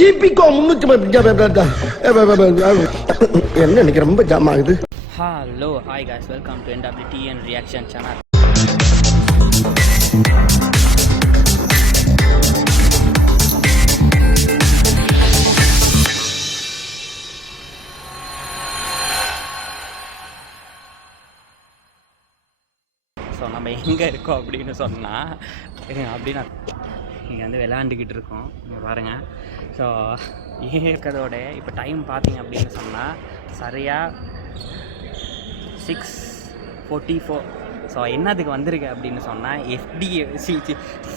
ஈபிகோ 300 என்ன எனக்கு ரொம்ப ஜாம் ஆகுது. Hello hi guys, welcome to NWTN reaction channel. So நம்ம எங்கே இருக்கோம் அப்படின்னு சொன்னால் அப்படின்னா இங்கே வந்து விளையாண்டுக்கிட்டு இருக்கோம். இங்கே பாருங்கள். ஸோ ஏன் இருக்கிறதோட இப்போ டைம் பார்த்தீங்க அப்படின்னு சொன்னால் சரியாக 6:44. ஸோ என்னதுக்கு வந்திருக்கு அப்படின்னு சொன்னால்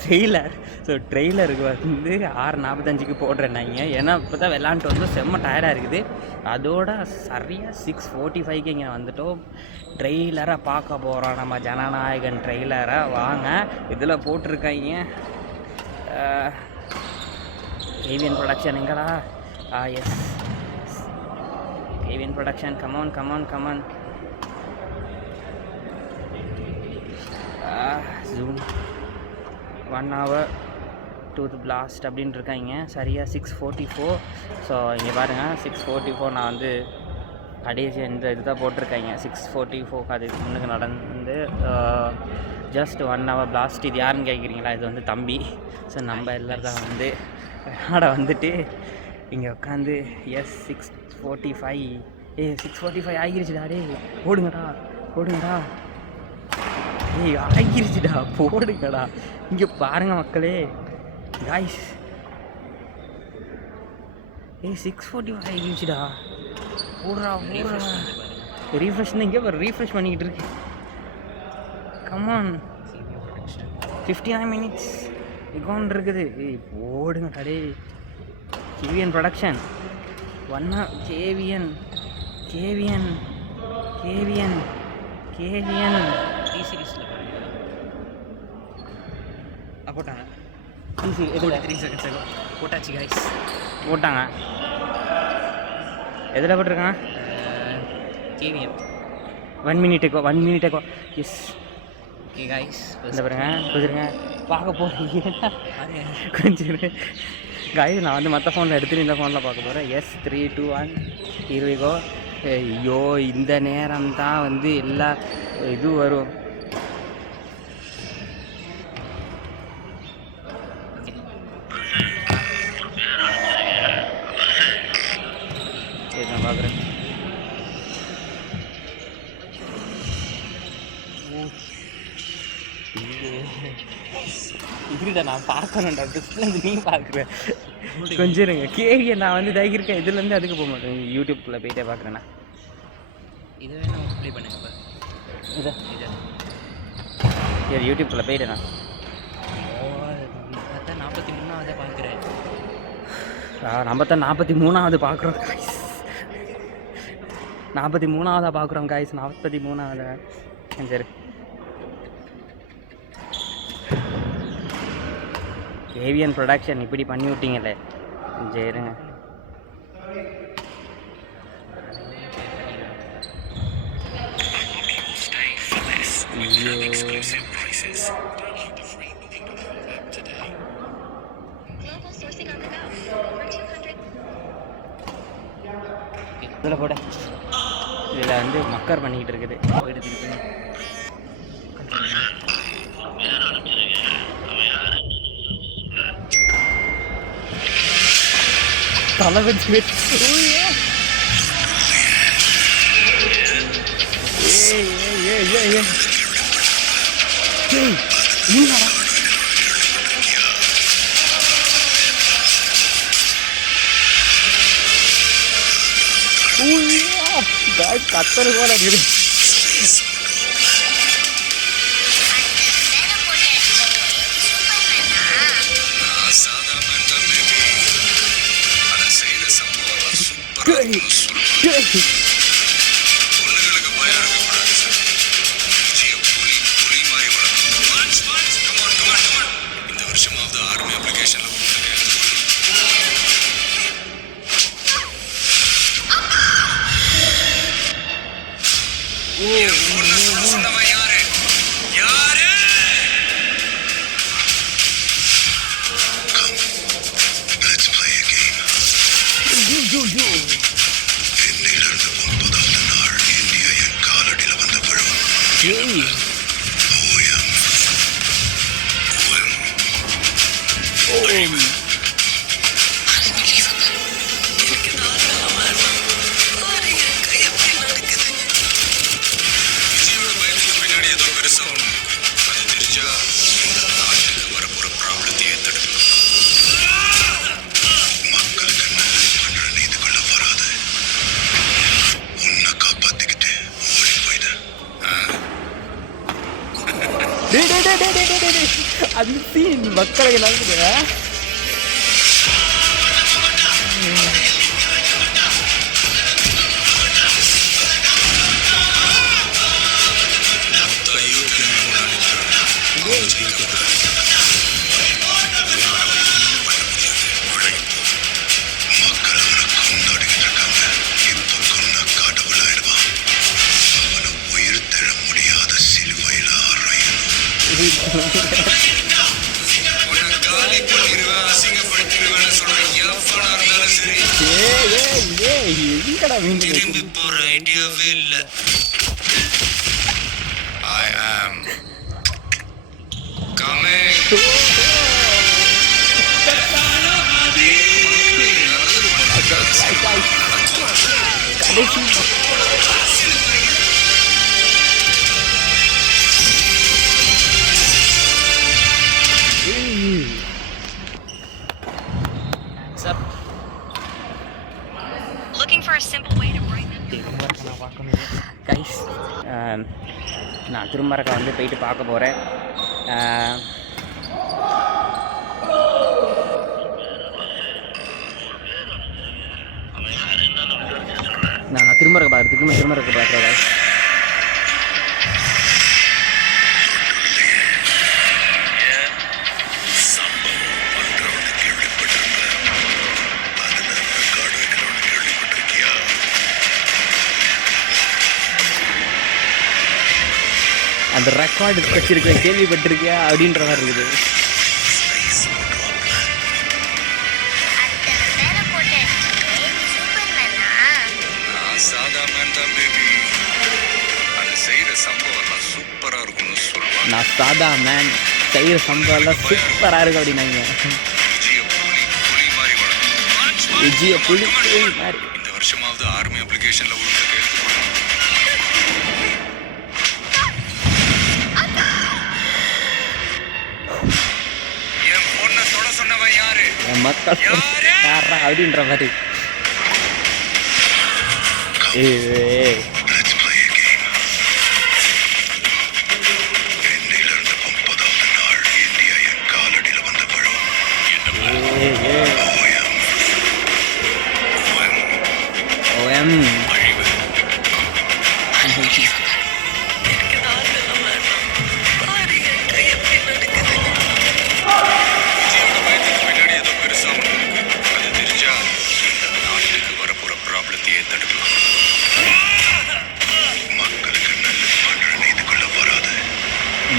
ட்ரெய்லர். ஸோ ட்ரெய்லருக்கு வந்து 6:45 போடுறேன்னாங்க. ஏன்னா இப்போ தான் விளாண்டுட்டு வந்து செம்ம டயர்டாக இருக்குது. அதோட சரியாக 6:45 இங்கே வந்துட்டோம். ட்ரெய்லரை பார்க்க போகிறோம். நம்ம ஜனநாயகன் ட்ரெய்லரை வாங்க. இதில் போட்டிருக்காங்க கேவிஎன் ப்ரொடக்ஷன். எங்கடா? Yes, KVN production. Come on. Zoom 1 hour to the blast அப்படின்னு இருக்காங்க. சரியாக 6:44. ஸோ இங்கே பாருங்கள் 6:44. நான் வந்து கடைசி இந்த இது தான் போட்டிருக்காங்க 6:44. அது முன்னுக்கு நடந்து ஜஸ்ட் 1 hour blast. இது யாருன்னு கேட்குறீங்களா? இது வந்து தம்பி. ஸோ நம்ம எல்லோரும் தான் வந்து விளையாட வந்துட்டு இங்கே உட்காந்து 6:45. 6:45 ஆகிருச்சுடா. டே ஓடுங்கடா. ஆகிருச்சுடா, போடுங்கடா. இங்கே பாருங்கள் மக்களே, காய்ஸ். 6:45 ஆகிருச்சுடா. போடுறா. ரீஃப்ரெஷ் இங்கே ரீஃப்ரெஷ் பண்ணிக்கிட்டு இருக்கு. கமான், 59 minutes இகோன் இருக்குது. போடுங்க கடே. கேவிஎன் ப்ரொடக்ஷன் 1 கேவிஎன் டி சீரிஸில் போட்டாங்க. எதில் 3 seconds போட்டாச்சு காய்ஸ். போட்டாங்க. எதில் போட்டிருக்காங்க? KVN 1 minute echo. Yes, okay guys. இந்த பாருங்க பார்க்க போகிறீங்க கொஞ்சம் காய்ஸ். நான் வந்து மற்ற ஃபோனில் எடுத்துகிட்டு இந்த ஃபோனில் பார்க்க போகிறேன். எஸ், 3, 2, 1 இருவிகோ. ஐயோ, இந்த நேரம் தான் வந்து எல்லா இது வரும். நான் பார்க்குறேன். இதுடா நான் பார்க்கணும்டா. டிஸ்பிளேந்து நீ பார்க்குறேன். கொஞ்சம் இருங்க. கேவியை நான் வந்து இதாகிருக்கேன். இதுலேருந்து அதுக்கு போக மாட்டேன். யூடியூப்பில் போயிட்டே பார்க்குறேண்ணா. இதை வேணும் ப்ளே பண்ணுங்க. இது சரி, யூடியூப்பில் போயிட்டேண்ணா. 43வது பார்க்குறேன். நம்ம தான் 43வது பார்க்குறோம் காய்ஸ். 43வது பார்க்குறோம் காய்ஸ். 43வது. சரி, கேவிஎன் ப்ரொடக்ஷன் இப்படி பண்ணி விட்டீங்களே. சரிங்க. இதில் போட இதில் வந்து மக்கர் பண்ணிக்கிட்டு இருக்குது. தலை வச்சு கத்தரு போல இருக்கு. அந்த சீன் மக்களுக்கு நல்லது. திரும்பி போற ஐடியாவே இல்ல. I am coming. Looking for a simple way to brighten guys, நான் திரும்பறக்க வந்து போயிட்டு பார்க்க போகிறேன். நான் திரும்பறக்க பார்க்குறேன், திரும்பறக்க பார்க்குறேன். அந்த ரெக்கார்டு வச்சிருக்கேன், கேள்விப்பட்டிருக்கியா அப்படின்ற மாதிரி இருக்குது. நான் சாதா மேன், செய்கிற சம்பவம்லாம் சூப்பராக இருக்கு அப்படின்னாங்க. விஜய புலி மாதிரி. இந்த வருஷமாவது ஆர்மி அப்ளிகேஷன்ல ஒழுங்காக எடுத்து போடணும். என் பொண்ணை தொட சொன்னவன் யாரு? என் மக்கள் யாரா அப்படின்ற மாதிரி.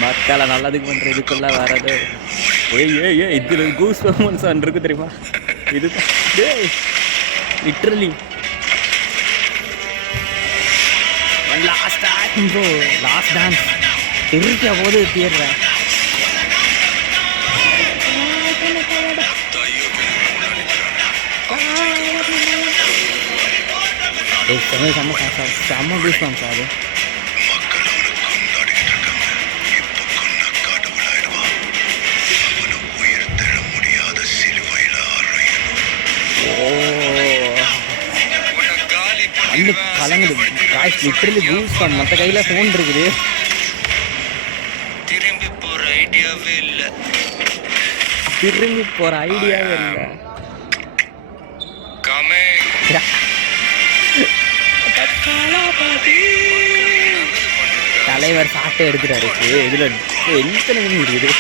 மக்களை நல்லதுக்கு பண்ணுற இதுக்குள்ள வர்றது. இதில் கூஸ் பர்ஃபார்மன்ஸ் இருக்கு தெரியுமா? இது லிட்ரலி லாஸ்ட் டான்ஸ் இருக்க போது தேடுறேன். செம்ம கூஸ் பம்ப்ஸ் அது. கண்ணு கலங்குது காய்ஸ், லிட்டரலி கூஸ் பம்ப். மற்ற கையில் ஃபோன் இருக்குது. திரும்பி போற ஐடியாவே இல்லை. திரும்பி போகிற ஐடியாவே இல்லை. தலைவர் சாட்டை எடுத்துட்டாரு. இதில் எத்தனை இருக்குது?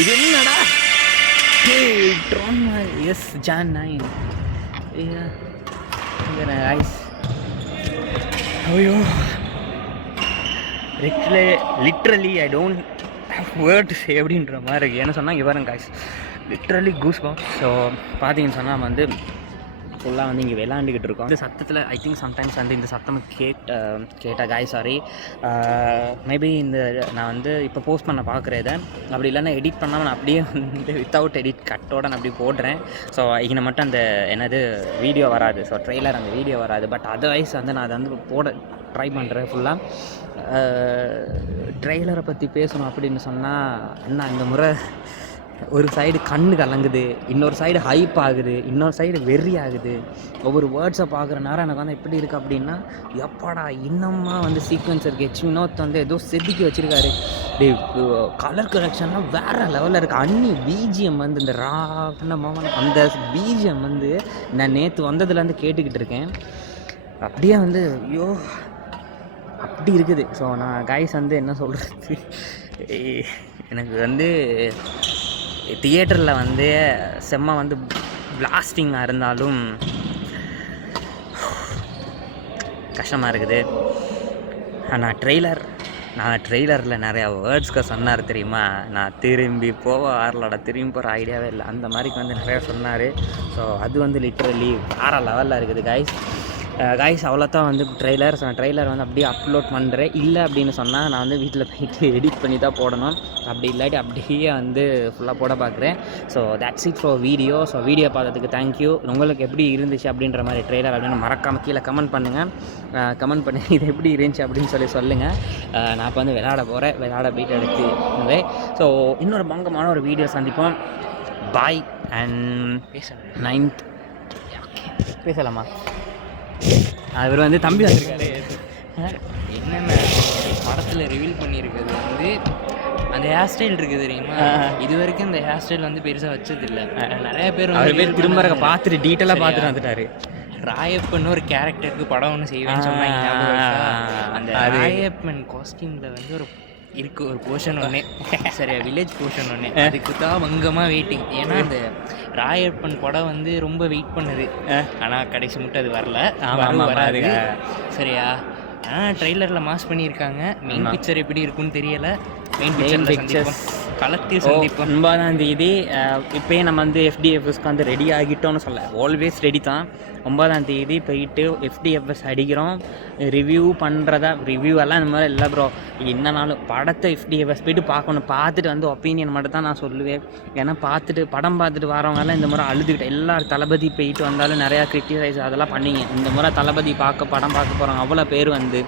இது என்னடா? Yes Jan 9. ஐயோ, லிட்ரலி வேர்ட்ஸ் எப்படின்ற மாதிரி இருக்குது. என்ன சொன்னால் இங்கே பாருங்க guys, literally goose box. So பார்த்தீங்கன்னு சொன்னால் வந்து ஃபுல்லாக வந்து இங்கே விளாண்டுக்கிட்டு இருக்கோம். இந்த சத்தத்தில் ஐ திங்க் சம்டைம்ஸ் வந்து இந்த சத்தம் கேட்ட காய் சாரி. மேபி இந்த நான் வந்து இப்போ போஸ்ட் பண்ண பார்க்குறேன் இதை, அப்படி இல்லைன்னா எடிட் பண்ணாமல் நான் அப்படியே வந்து வித்தவுட் எடிட் கட்டோட நான் அப்படி போடுறேன். ஸோ இங்கே மட்டும் அந்த என்னது வீடியோ வராது, ஸோ ட்ரெய்லர் அந்த வீடியோ வராது. பட் அதர்வைஸ் வந்து நான் அதை வந்து போட ட்ரை பண்ணுறேன் ஃபுல்லாக. ட்ரெய்லரை பற்றி பேசணும் அப்படின்னு சொன்னால் என்ன, இந்த முறை ஒரு சைடு கண்ணு கலங்குது, இன்னொரு சைடு ஹைப் ஆகுது, இன்னொரு சைடு வெறி ஆகுது. ஒவ்வொரு வேர்ட்ஸை பார்க்குற நேரம் எனக்கு வந்து எப்படி இருக்குது அப்படின்னா, எப்பாடா இன்னமா வந்து சீக்வன்ஸ் இருக்குது. ஹெச் வினோத் வந்து ஏதோ செதுக்கி வச்சுருக்காரு. கலர் கரெக்ஷன்லாம் வேறு லெவலில் இருக்குது. அன்னி பிஜிஎம் வந்து இந்த ராவண மோகன் அந்த பிஜிஎம் வந்து நான் நேற்று வந்ததுலேருந்து கேட்டுக்கிட்டு இருக்கேன். அப்படியே வந்து ஐயோ அப்படி இருக்குது. ஸோ நான் கைஸ் வந்து என்ன சொல்கிறது, எனக்கு வந்து தியேட்டரில் வந்து செம்ம வந்து பிளாஸ்டிங்காக இருந்தாலும் கஷ்டமாக இருக்குது. நான் ட்ரெய்லரில் நிறையா வேர்ட்ஸ்க்கு சொன்னார் தெரியுமா, நான் திரும்பி ஆறலோட திரும்பி போகிற ஐடியாவே இல்லை, அந்த மாதிரிக்கு வந்து நிறையா சொன்னார். ஸோ அது வந்து லிட்ரலி வேறு லெவலில் இருக்குது கைஸ். அவ்வளோதான் வந்து ட்ரெய்லர். ஸோ ட்ரெய்லர் வந்து அப்படியே அப்லோட் பண்ணுறேன். இல்லை அப்படின்னு சொன்னால் நான் வந்து வீட்டில் போயிட்டு எடிட் பண்ணி தான் போடணும். அப்படி இல்லாட்டி அப்படியே வந்து ஃபுல்லாக போட பார்க்குறேன். So that's it for video. So video பார்த்ததுக்கு தேங்க்யூ. உங்களுக்கு எப்படி இருந்துச்சு அப்படின்ற மாதிரி ட்ரெய்லர் அப்படின்னு மறக்காமல் கீழே கமெண்ட் பண்ணுங்கள். கமெண்ட் பண்ணி இது எப்படி இருந்துச்சு அப்படின்னு சொல்லுங்கள். நான் இப்போ வந்து விளையாட போகிறேன், விளையாட போயிட்டு எடுத்து. ஸோ இன்னொரு பங்கமான ஒரு வீடியோ சந்திப்போம். பாய் அண்ட் 9th பேசலாமா? அவர் வந்து தம்பி வந்திருக்காரு. என்னென்ன படத்தில் ரிவீல் பண்ணியிருக்கிறது வந்து அந்த ஹேர் ஸ்டைல் இருக்குது தெரியுமா, இது வரைக்கும் இந்த ஹேர் ஸ்டைல் வந்து பெருசாக வச்சதில்லை. நிறைய பேர் திரும்ப பார்த்துட்டு டீட்டெயிலாக பார்த்துட்டு வந்துட்டாரு. ராயப்பன் ஒரு கேரக்டருக்கு படம் ஒன்று செய்வேன்னு சொன்னாங்க. அந்த ராயப்பன் காஸ்டியூமில் வந்து ஒரு போர்ஷன் ஒன்று சரியா, வில்லேஜ் போர்ஷன் ஒன்று, அதுக்கு தான் வங்கமாக வெயிட்டிங். ஏன்னா அந்த ராயப்பன் படம் வந்து ரொம்ப வெயிட் பண்ணுது, ஆனால் கடைசி மட்டும் அது வராது சரியா. ஆனால் ட்ரெய்லரில் மாஸ் பண்ணியிருக்காங்க. மெயின் பிக்சர் எப்படி இருக்குன்னு தெரியலை. மெயின் பிக்சர் களத்தில் சந்திப்போம். 9ஆம் தேதி இப்போயே நம்ம வந்து FDFSக்கு வந்து ரெடி ஆகிட்டோன்னு சொல்ல, ஆல்வேஸ் ரெடி தான். 9ஆம் தேதி போயிட்டு FDFS அடிக்கிறோம். ரிவ்யூ எல்லாம் இந்த மாதிரி இல்லை ப்ரோ. என்னன்னாலும் படத்தை FDFS போயிட்டு பார்க்கணும். பார்த்துட்டு வந்து ஒப்பீனியன் மட்டும் தான் நான் சொல்லுவேன். ஏன்னா படம் பார்த்துட்டு வரவங்கெல்லாம் இந்த முறை அழுதுகிட்டு, எல்லாரும் தளபதி போயிட்டு வந்தாலும் நிறையா கிரிட்டிசைஸ் அதெல்லாம் பண்ணிங்க. இந்த முறை தளபதி படம் பார்க்க போகிறவங்க அவ்வளோ பேர் வந்து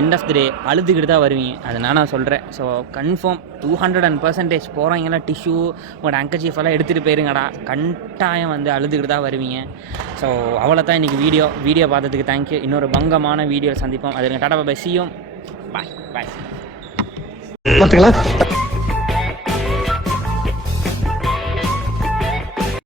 எண்ட் ஆஃப் தி டே அழுதுகிட்டு தான் வருவீங்க. அதனால் நான் சொல்கிறேன். ஸோ கன்ஃபார்ம் 200% போகிறவங்கெல்லாம் டிஷ்யூ உங்களோட அங்கச்சீஃப் எல்லாம் எடுத்துகிட்டு போயிருங்கடா. கட்டாயம் வந்து அழுதுகிட்டு தான் வருவீங்க. ஸோ அவ்வளோ தான் இன்றைக்கி வீடியோ பார்த்ததுக்கு தேங்க்யூ. இன்னொரு பங்கமான வீடியோ சந்திப்போம். அது டாடா பை. சியும் பாய். பார்த்துக்கலாம்.